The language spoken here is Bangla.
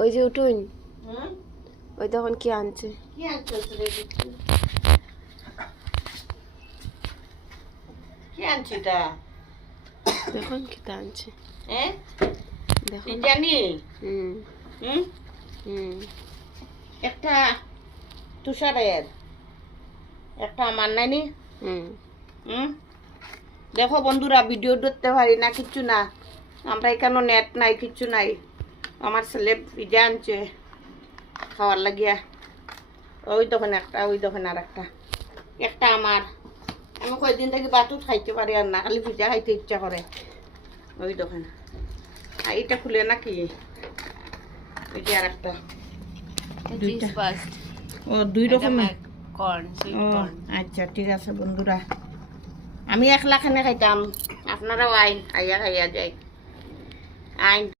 ওই যে উঠুন, হুম ওই তখন কি আনছে? কি আনছিস রে বিট্টু? কি আনছিটা? দেখুন কি তা আনছে, হ্যাঁ দেখুন। জানি। হুম হুম হুম একটা তুষারের, একটা আমার নাইনি। হুম হুম দেখো বন্ধুরা, ভিডিও ধরতে পারি না, কিচ্ছু না। আমরা এখানে নেট নাই, কিচ্ছু নাই। আমার ছেলে পিজা আনছে খাওয়ার লাগিয়া। ওই দোকানে একটা, ওই দোকানে আর একটা, একটা আমার। আমি কয়েকদিন থেকে বাটুত খাইতে পারি আর না, খালি পিজা খাইতে ইচ্ছা করে। ওই দোকানে আর এটা খুলে নাকি, ওই যে আর একটা, দুইটা। ফার্স্ট ও দুই রকমের। কর্ন, ও আচ্ছা ঠিক আছে বন্ধুরা, আমি একলা খানে খাইতাম, আপনারাও আইন, আইয়া খাইয়া যাই আইন।